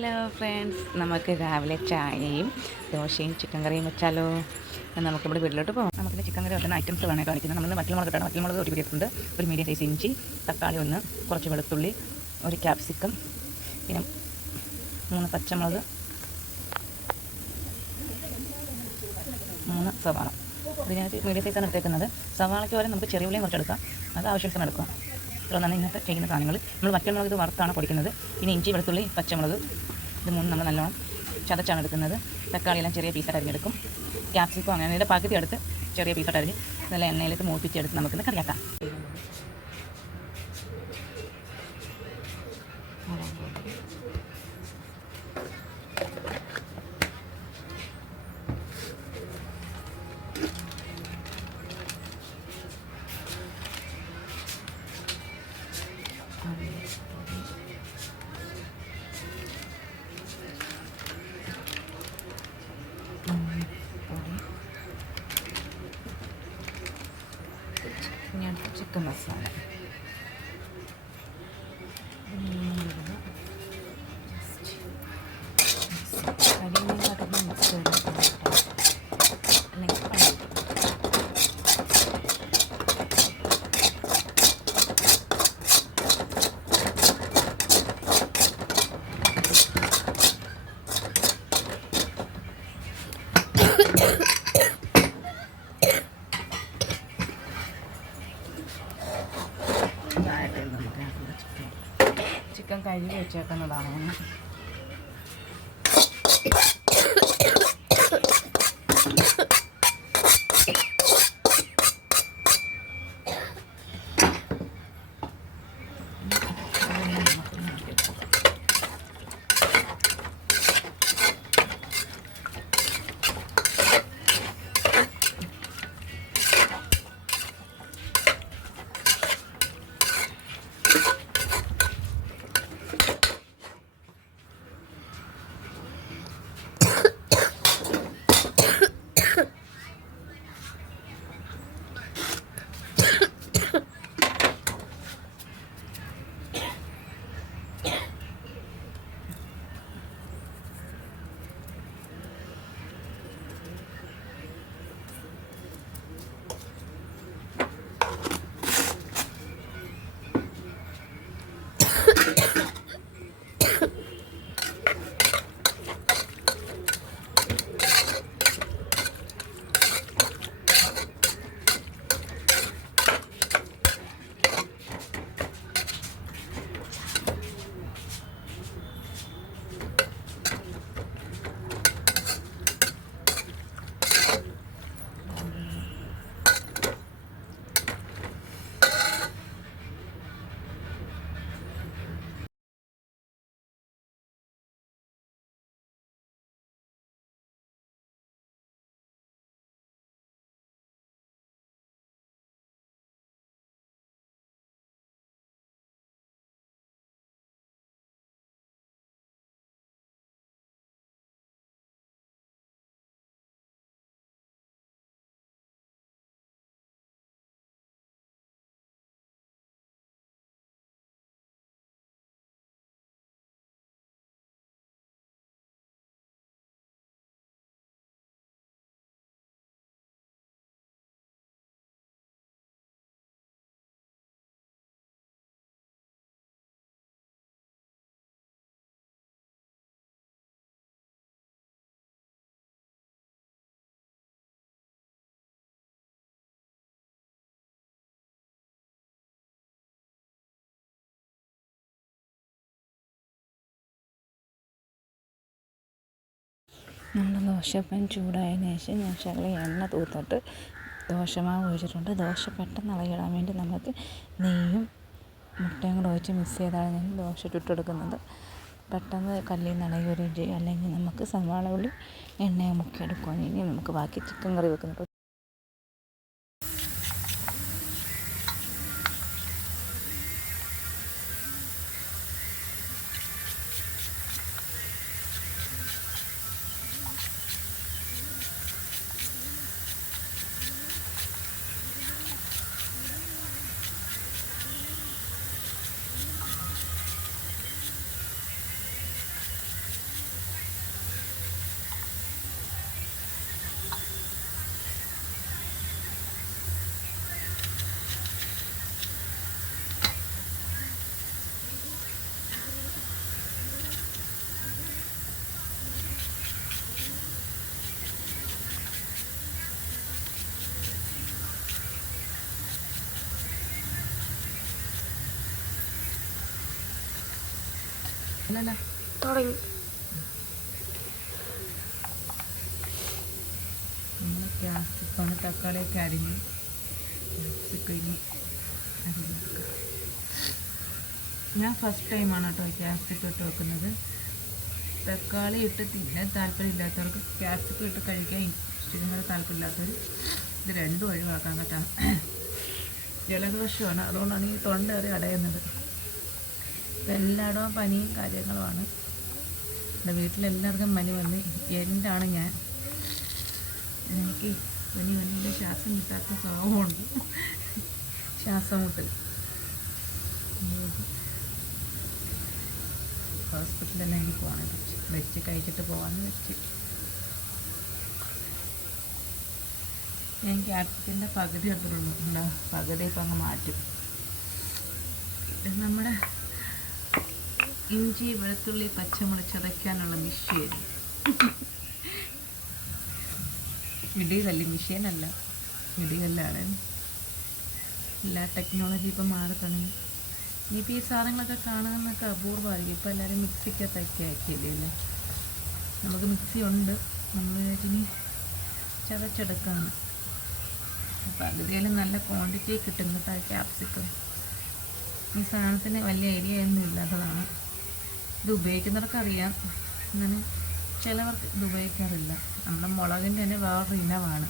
Hello friends നമുക്ക് രാവിലെ ചായയും ദോശയും ചിക്കൻ കറിയും വെച്ചാലോ നമുക്ക് നമുക്കിവിടെ വീട്ടിലോട്ട് പോകാം നമുക്ക് ചിക്കൻ കറി വെക്കുന്ന ഐറ്റംസ് വേണേൽ കാണിക്കുന്നത്. നമ്മൾ വറ്റൽമുളക് ഇട്ടാണ്. വറ്റൽമുളക് ഒരു പിടിയിട്ടുണ്ട് ഒരു മീഡിയം സൈസ് ഇഞ്ചി തക്കാളി ഒന്ന് കുറച്ച് വെളുത്തുള്ളി ഒരു ക്യാപ്സിക്കം പിന്നെ മൂന്ന് പച്ചമുളക് മൂന്ന് സവാള. ഇതിനകത്ത് മീഡിയം സൈസാണ് എടുത്തേക്കുന്നത്. സവാളയ്ക്ക് പോലെ നമുക്ക് ചെറിയ ഉള്ളിയും കുറച്ചെടുക്കാം. അത് ആവശ്യത്തിന് എടുക്കാം. ഇത്ര നന്നായി ഇന്നത്തെ ചെയ്യുന്ന സാധനങ്ങൾ. നമ്മൾ വറ്റൽമുളക് ഇത് വറുത്താണ് പൊടിക്കുന്നത്. പിന്നെ ഇഞ്ചി വെളുത്തുള്ളി പച്ചമുളക് ഇത് മൂന്നും നമ്മൾ നല്ലോണം ചതച്ചാണ് എടുക്കുന്നത്. തക്കാളി എല്ലാം ചെറിയ പീസായിട്ട് അരിഞ്ഞെടുക്കും. ക്യാപ്സിക്കോ അങ്ങനെ പകുതി എടുത്ത് ചെറിയ പീസായിട്ട് അരിഞ്ഞ് നല്ല എണ്ണയിലേക്ക് മൂപ്പിച്ചെടുത്ത് നമുക്കിന്ന് കറിയാക്കാം. ഞാൻ ചിക്കൻ മസാല ചിക്കൻ കഴുകി വെച്ചേക്കുന്നതാണ്. ദോശ ദോശപ്പം ചൂടായതിനു ശേഷം ഞാൻ ശകലം എണ്ണ തൂത്തിട്ട് ദോശമാവ് ഒഴിച്ചിട്ടുണ്ട്. ദോശ പെട്ടെന്ന് ഇളകിടാൻ വേണ്ടി നമുക്ക് നെയ്യും മുട്ടയും കൂടെ ഒഴിച്ച് മിക്സ് ചെയ്താണ് ഞാൻ ദോശ ചുട്ടെടുക്കുന്നത്. പെട്ടെന്ന് കല്ലിൽ നിന്ന് ഇളകി വരികയും ചെയ്യും അല്ലെങ്കിൽ നമുക്ക് സവാള ഉള്ളി എണ്ണയെ മുക്കിയെടുക്കുകയും ഇനി നമുക്ക് ബാക്കി ചിക്കൻ കറി വെക്കുന്നുണ്ട് തുടങ്ങി. നമ്മൾ ക്യാപ്സിക്കമാണ് തക്കാളിയൊക്കെ അരിഞ്ഞ് ക്യാപ്സിക്കഴിഞ്ഞ് അരിഞ്ഞെടുക്കുക ഞാൻ ഫസ്റ്റ് ടൈമാണ് കേട്ടോ ക്യാപ്സിക്കം ഇട്ട് വെക്കുന്നത്. തക്കാളി ഇട്ട് തിന്നാൻ താല്പര്യമില്ലാത്തവർക്ക് ക്യാപ്സിക്കം ഇട്ട് കഴിക്കാൻ ഇഷ്ടങ്ങൾ താല്പര്യമില്ലാത്തവർ ഇത് രണ്ടും ഒഴിവാക്കാൻ കേട്ടോ. ജലദോഷമാണ്. അതുകൊണ്ടാണ് ഈ തൊണ്ട അടയുന്നത്. ഇപ്പം എല്ലായിടവും പനിയും കാര്യങ്ങളുമാണ്. എന്റെ വീട്ടിലെല്ലാവർക്കും പനി വന്ന് എന്റാണ് ഞാൻ. എനിക്ക് പനി വന്നിട്ട് ശ്വാസം കിട്ടാത്ത സ്വഭാവമുണ്ട്. ശ്വാസം മുട്ടൽ. ഹോസ്പിറ്റലിൽ തന്നെ എനിക്ക് പോകണം. വെച്ച് കഴിച്ചിട്ട് പോകാമെന്ന് വെച്ച്. ഞാൻ ക്യാപ്സിക്കിന്റെ പകുതി എടുത്തിട്ടുള്ളൂ ഉണ്ടോ പകുതി ഇപ്പം അങ്ങ് മാറ്റും നമ്മുടെ ഇഞ്ചി വെളുത്തുള്ളി പച്ചമുളക് ചതയ്ക്കാനുള്ള മിഷ്യൻ. ഇടികല്ല് മിഷ്യനല്ല. ഇടികല്ലാണ് എല്ലാ ടെക്നോളജി ഇപ്പം മാറി ഇനിയിപ്പോൾ ഈ സാധനങ്ങളൊക്കെ കാണാമെന്നൊക്കെ അപൂർവമായിരിക്കും. ഇപ്പോൾ എല്ലാവരും മിക്സിക്കകത്തൊക്കെ ആക്കിയല്ലേ അല്ലേ നമുക്ക് മിക്സി ഉണ്ട്. നമ്മൾ വിചാരിച്ചിനി ചതച്ചെടുക്കാണ്. അപ്പോൾ അതിലും നല്ല ക്വാണ്ടിറ്റി കിട്ടും. കേട്ടോ ക്യാപ്സിക്കം ഈ സാധനത്തിന് വലിയ ഏരിയ ഒന്നും ഇല്ലാത്തതാണ്. ഇത് ഉപയോഗിക്കുന്നവർക്ക് അറിയാം. അങ്ങനെ ചിലവർക്ക് ഇത് ഉപയോഗിക്കാറില്ല. നമ്മുടെ മുളകിന്റെ തന്നെ വേറൊരു ഇനമാണ്.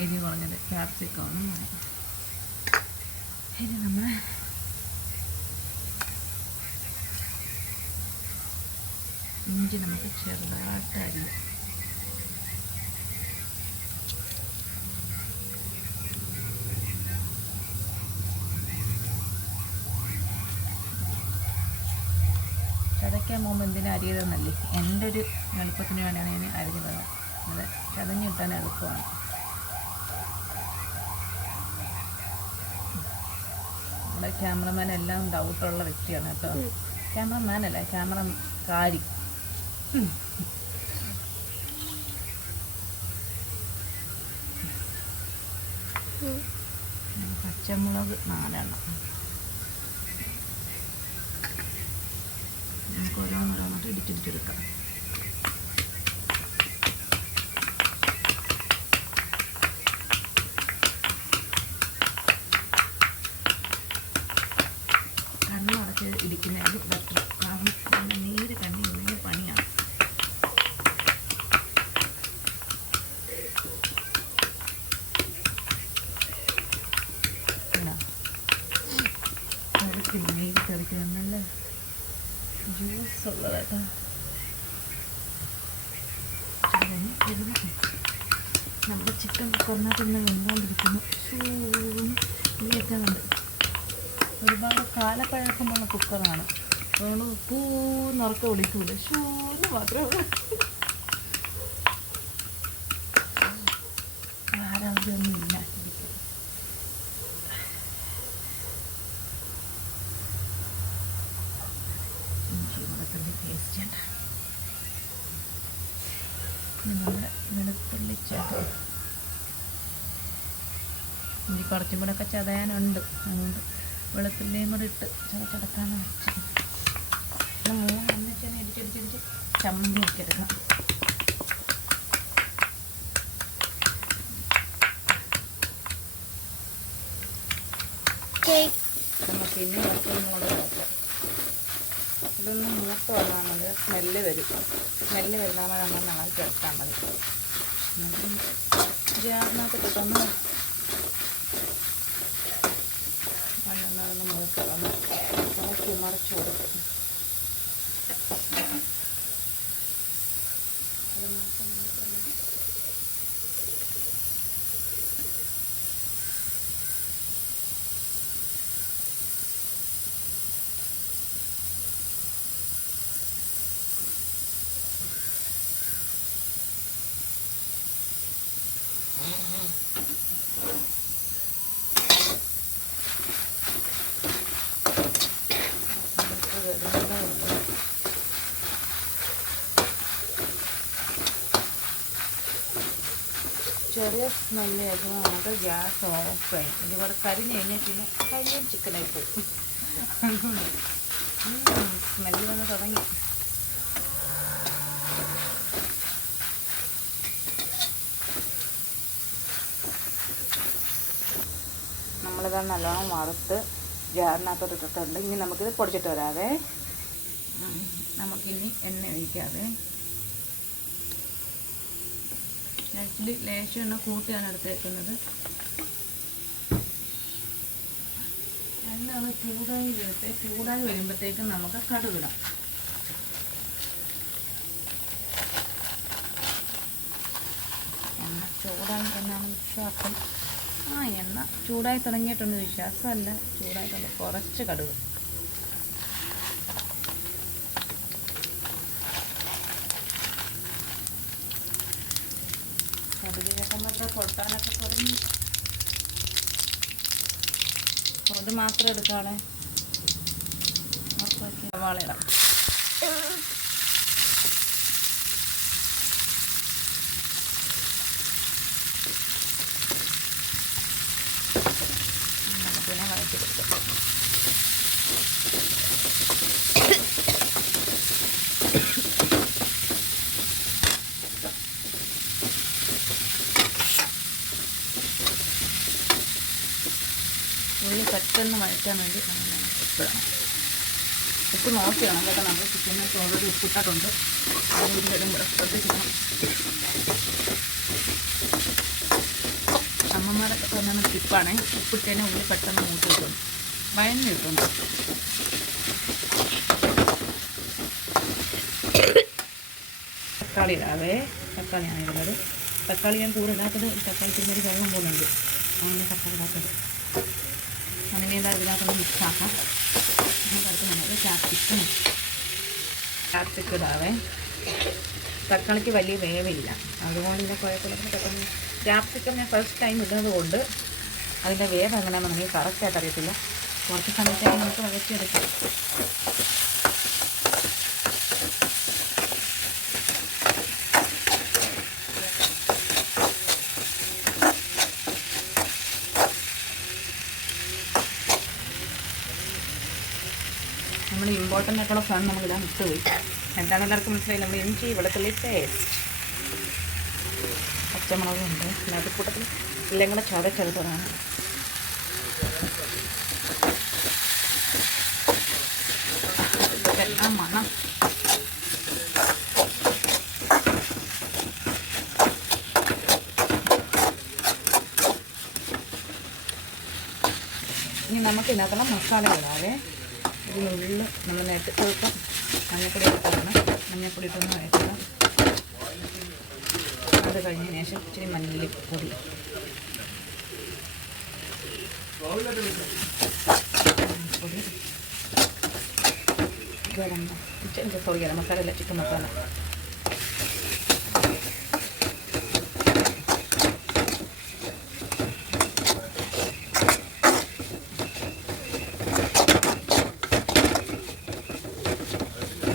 എരി കുറഞ്ഞത് ക്യാപ്സിക്കം എന്ന് ഇനി നമ്മൾ ഇഞ്ചി നമുക്ക് ചെറുതായിട്ട് അരിയാം. ചതയ്ക്കാൻ പോകുമ്പോൾ എന്തിനാ അരിയതെന്നല്ലേ? എന്റെ ഒരു എളുപ്പത്തിന് വേണ്ടിയാണ് ഞാൻ അരിഞ്ഞത്. അത് ചതഞ്ഞ് കിട്ടാൻ എളുപ്പമാണ്. നമ്മുടെ ക്യാമറമാൻ എല്ലാം ഡൗട്ടുള്ള വ്യക്തിയാണ് കേട്ടോ. ക്യാമറമാൻ അല്ല ക്യാമറ കാരി പച്ചമുളക് നാലെണ്ണം. வருவாங்க வருவாங்க சொல்லிட்டு இடிச்சுட்டு இருக்கேன் ചതഞ്ഞ് ഇരുന്ന് നമ്മുടെ ചിക്കൻ കുക്കറിനകത്ത് ഇന്ന് വെന്തുകൊണ്ടിരിക്കുന്നു. ഇനിയൊക്കെ ഉണ്ട് ഒരുപാട് കാലപ്പഴക്കമുള്ള കുക്കറാണ്. അതുകൊണ്ട് പൂന്നുറക്കം വിളിക്കൂല ഷൂന്ന് മാത്രമേ ഉള്ളൂ ആരോഗ്യമൊന്നും ഇല്ല എനിക്ക്. ഇഞ്ചി വെളുത്തുള്ളി പേസ്റ്റ് ഉണ്ട് ഇനി നമ്മുടെ വെളുത്തുള്ളി ചത. ഇനി കുറച്ചും കൂടെ ഒക്കെ ചതയാനുണ്ട്. അതുകൊണ്ട് വെളുത്തുള്ളിയും കൂടെ ഇട്ട് ചതച്ചെടുക്കാന്ന് വെച്ചു. മൂന്നെന്ന് വെച്ചാൽ ഇടിച്ചടിച്ചടിച്ച് ചമ്മന്തി നമ്മൾ പിന്നെ കുറച്ചൊന്നും നോക്കാം ഇതൊന്ന് വന്നാൽ മതി. സ്മെല്ല് വരും. സ്മെല്ല് വരുന്നാൽ നമ്മൾ നാളെ ചേർത്താൽ മതി. മണ്ണെണ്ണ നോക്കി മറിച്ച് കൊടുക്കും. ചെറിയ സ്മെല്ല് കേൾക്കുമ്പോൾ നമുക്ക് ഗ്യാസ് ഓഫ് ഇത് ഇവിടെ കരി കഴിഞ്ഞാൽ പിന്നെ കരിയും ചിക്കനായി പോകും. സ്മെല്ല് വന്ന് തുടങ്ങി നമ്മളിത് നല്ലോണം വറുത്ത് ജാറിനകത്തോട്ട് ഇട്ടിട്ടുണ്ട് ഇനി നമുക്കിത് പൊടിച്ചിട്ട് വരാവേ. നമുക്കിനി എണ്ണ ഒഴിക്കാവേ ഇച്ചിരി ലേശം എണ്ണ കൂട്ടിയാണ് എടുത്തേക്കുന്നത്. എണ്ണ ചൂടായി വരുത്തി ചൂടായി വരുമ്പോഴത്തേക്കും നമുക്ക് കടുകിടാം. എണ്ണ ചൂടായി എന്നാണ് വിശ്വാസം. ആ എണ്ണ ചൂടായി തുടങ്ങിയിട്ടുണ്ട് വിശ്വാസമല്ല. ചൂടായിട്ടുണ്ട് കുറച്ച് കടുക്. ചേർക്കുമ്പോൾ പൊട്ടാനൊക്കെ തുടങ്ങി അത് മാത്രം എടുക്കാളെ സവാള ഇടാം നമുക്കിനെ വഴറ്റി കൊടുക്കാം പെട്ടെന്ന് വഴറ്റാൻ വേണ്ടി നമ്മൾ ഉപ്പിടണം ഉപ്പ് നോക്കിയാണ്. കേട്ടോ നമ്മൾ ചിക്കനെ ഓൾറെഡി ഉപ്പിട്ടിട്ടുണ്ട്. കൂടെ ശ്രദ്ധിക്കണം അമ്മമാരൊക്കെ പറഞ്ഞാൽ ടിപ്പാണേ. ഉപ്പിട്ടേനെ ഉള്ളിൽ പെട്ടെന്ന് മൂത്ത് കിട്ടും. വയന്ന് കിട്ടും. തക്കാളി ഇടാവേ. തക്കാളിയാണ് ഇടുന്നത്. തക്കാളി ഞാൻ കൂടെ ഇടാത്തത് തക്കാളി തിന്നൊരു കഴിവും പോകുന്നുണ്ട് അങ്ങനെ തക്കാളി ഇടാത്തത്. അങ്ങനെ എന്താ ഇതിനകത്തൊന്ന് മിക്സാക്കാം അതിനകത്ത് നമുക്ക് ക്യാപ്സിക്കും ക്യാപ്സിക്കം ഇടാവേ. തക്കാളിക്ക് വലിയ വേവില്ല. അതുകൊണ്ട് ഇതിനെ കുഴപ്പമില്ല പെട്ടെന്ന് ക്യാപ്സിക്കം ഞാൻ ഫസ്റ്റ് ടൈം ഇടുന്നത് കൊണ്ട് അതിന്റെ വേവ് എങ്ങനെയാണെന്ന് എനിക്ക് കറക്റ്റായിട്ട് അറിയത്തില്ല. കുറച്ച് സമയത്തേക്ക് നമുക്ക് വഴറ്റിയെടുക്കാം. ആയിട്ടുള്ള സാധനം നമ്മളിടാൻ വിട്ടുപോയി. എന്താണ് എല്ലാവർക്കും മനസ്സിലായി? നമ്മൾ ഇഞ്ചി വെളുത്തുള്ളി പേസ്റ്റ് പച്ചമുളകുണ്ട് പിന്നെ അത് കൂട്ടത്തിൽ എല്ലാം കൂടെ ചതച്ചെടുത്തതാണ് ഇതൊക്കെല്ലാം മണം. ഇനി നമുക്ക് ഇതിനകത്തുള്ള മസാല ഇടാവേ ഇതിനുള്ളിൽ നമ്മൾ നേരത്തെ കുഴപ്പം മഞ്ഞപ്പൊടി ഇട്ടതാണ് മഞ്ഞപ്പൊടി ഇട്ടൊന്ന് വഴറ്റണം അത് കഴിഞ്ഞതിന് ശേഷം ഇച്ചിരി മല്ലിപ്പൊടി. പൊടി ഗരം സോറി ഗരം മസാല അല്ല ചിക്കൻ മസാല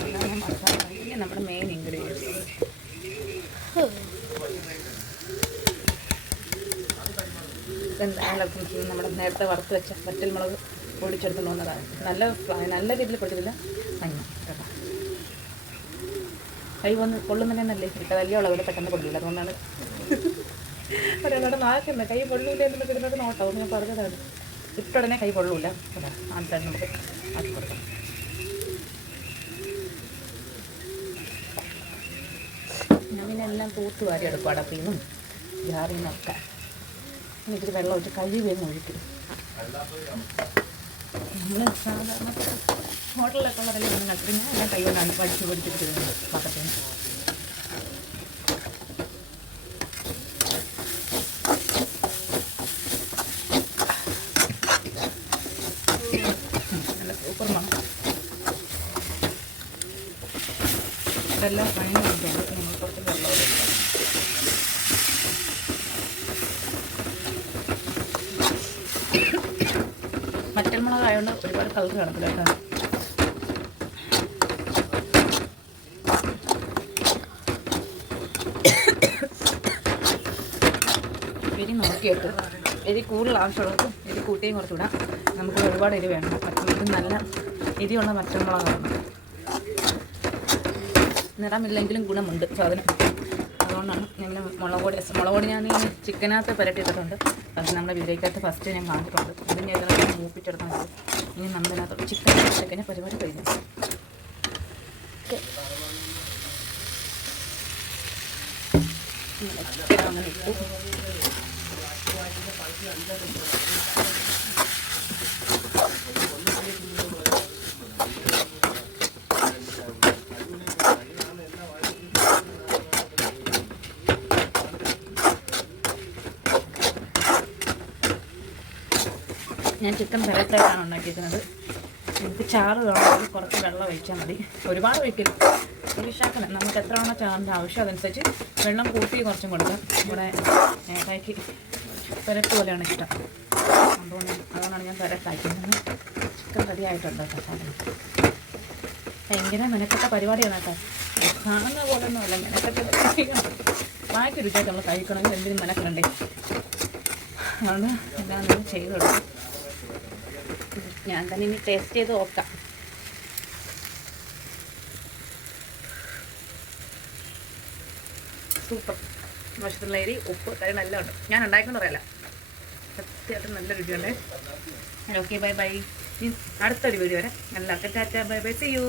ഇതാണ് മസാല ഇനി നമ്മുടെ മെയിൻ ഇൻഗ്രീഡിയൻസ് ഇതെന്താണ് നമ്മുടെ നേരത്തെ വറുത്ത് വെച്ച വറ്റൽമുളക് പൊടിച്ചെടുത്തുകൊണ്ട് വന്നതാണ് നല്ല നല്ല രീതിയിൽ പൊടിച്ചില്ല മഞ്ഞ കേട്ടോ. കൈ വന്ന് കൊള്ളുന്നില്ലെന്നല്ലേ ഇട്ട വലിയ ഉള്ളവരെ പെട്ടെന്ന് കൊള്ളില്ല അതുകൊണ്ടാണ് ഒരാളുടെ നാക്കുന്നത് കൈ പൊള്ളില്ല എന്ന് കിട്ടുന്നത് നോട്ടോ. ഞാൻ പറഞ്ഞതാണ്. ഇട്ടുടനെ കൈ പൊള്ളൂല കേട്ടോ ആദ്യം നമുക്ക് ആക്കി കൊടുക്കാം. ഞാൻ പിന്നെ എല്ലാം തൂത്ത് വാരി എടുക്കും അടപ്പിൽ നിന്നും നിന്നൊക്കെ വെള്ളം ഒഴിച്ച് കഴുകി വരുന്ന ഒഴിക്കും. നമ്മൾ സാധാരണ ഹോട്ടലിലൊക്കെ ഉള്ളതെല്ലാം ഒന്നും കളിച്ചിട്ട് ഞാൻ എല്ലാം കൈ കൊണ്ടാണ് വടിച്ച് പൊടിച്ചിട്ട് സൂപ്പർ ഇതെല്ലാം പണി നമ്മൾ കുറച്ച് വെള്ളം ഒഴിക്കാം മറ്റൽമുളക് ആയതുകൊണ്ട് ഒരുപാട് കളർ കാണത്തില്ല കേട്ടോ. എരി നോക്കിയിട്ട് എരി കൂടുതൽ ആവശ്യമുള്ളതും എരി കൂട്ടിയും കുറച്ചുകൂടാം നമുക്ക് ഒരുപാട് എരി വേണം. പച്ചമുളക് നല്ല എരിയുള്ള മറ്റമുളകാണ് നിറമില്ലെങ്കിലും ഗുണമുണ്ട് സാധനം. അതുകൊണ്ടാണ് ഞാൻ മുളക് പൊടി മുളക് പൊടി ഞാൻ ചിക്കനകത്ത് പുരട്ടിയിട്ടിട്ടുണ്ട്. പക്ഷേ നമ്മുടെ വീഡിയോക്കകത്ത് ഫസ്റ്റ് ഞാൻ കാണിച്ചിട്ടുണ്ട്. ഇതിന് ഏതെങ്കിലും മൂപ്പിച്ചെടുക്കാൻ പറ്റും ഇനി നമ്മളതിനകത്ത് ചിക്കൻ ചിക്കനെ പരിപാടി കഴിഞ്ഞു. അങ്ങനെ ചിക്കൻ പെരട്ടായിട്ടാണ് ഉണ്ടാക്കിയിരിക്കുന്നത്. നമുക്ക് ചാറ് വേണമെങ്കിൽ കുറച്ച് വെള്ളം ഒഴിച്ചാൽ മതി. ഒരുപാട് ഒഴിക്കില്ല ഒഴിച്ചാക്കണം നമുക്ക് നമുക്ക് എത്രയാണോ ചാറിന്റെ ആവശ്യം അതനുസരിച്ച് വെള്ളം കൂട്ടി കുറച്ചും കൊടുക്കാം. ഇവിടെ ഏട്ടാക്കി പെരട്ട് പോലെയാണ് ഇഷ്ടം. അതുകൊണ്ട് അതുകൊണ്ടാണ് ഞാൻ പെരട്ടാക്കുന്നത് ചിക്കൻ റെഡി ആയിട്ടുണ്ട് കേട്ടോ ഭയങ്കര മെനക്കെട്ട പരിപാടിയാണ് കേട്ടോ. കാണുന്ന പോലെ ഒന്നുമല്ല മെനക്കെട്ട് ചെയ്യണം വായിക്ക് നമ്മൾ കഴിക്കണമെങ്കിൽ എന്തിനും മെനക്കെടണ്ടേ? അതുകൊണ്ട് എല്ലാം നമ്മൾ ചെയ്ത് കൊടുക്കും ഞാൻ തന്നെ ഇനി ടേസ്റ്റ് ചെയ്ത് നോക്കാം. സൂപ്പർ വശത്തുള്ള അരി ഉപ്പ് കറി നല്ല ഉണ്ട്. ഞാൻ ഉണ്ടാക്കുന്ന പറയല്ല. സത്യമായിട്ട് നല്ല രുചിയുണ്ട്. ഓക്കെ ബൈ ബൈ അടുത്തൊരു വീഡിയോ വരെ. നല്ല tata bye bye see you